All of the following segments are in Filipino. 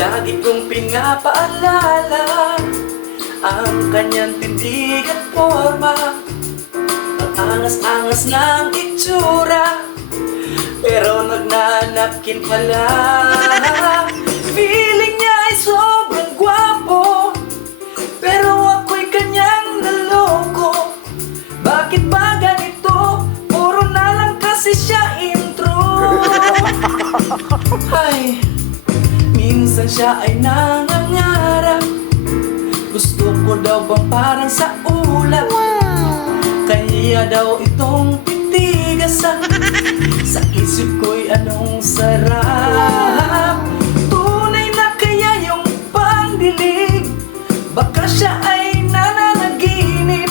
Lagi kong pinapaalala ang kanyang tindig at forma, ang angas-angas ng itsura, pero nagnanakin pala. Feeling niya ay sobrang gwapo, pero ako'y kanyang naloko. Bakit ba ganito? Puro na lang kasi siya intro. Ay, minsan siya ay nangangarap, gusto ko daw bang parang sa ulap. Kaya daw itong titigasan, sa isip ko'y anong sarap. Tunay na kaya yung pangdilig, baka siya ay nananaginip.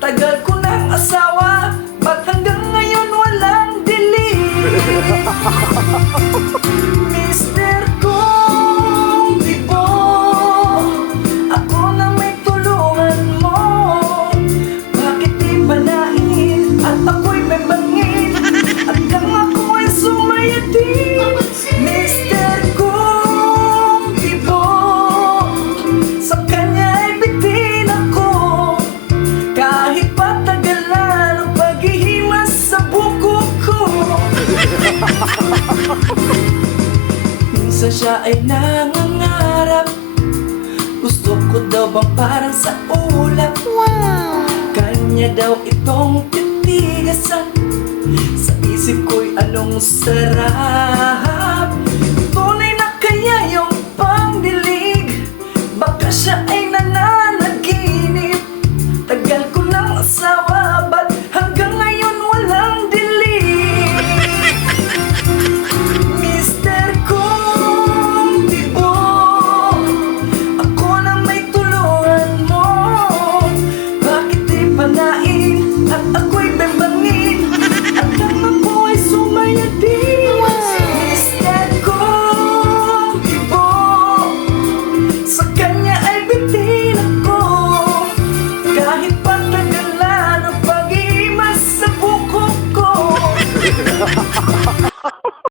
Tagal ko ng asawa, ba't hanggang ngayon walang dilig? Mister Kung Dibo, ako na may tulungan mo. Bakit di balain at ako'y may bangin, at kang ako'y sumayadin? Mister Kung Dibo, sa kanya ay bitin ako, kahit patagalan ang paghihimas sa buko ko. Minsan siya ay nangangarap, gusto ko daw bang parang sa ulap. Kanya daw itong titigasan, sa isip ko'y anong sarap.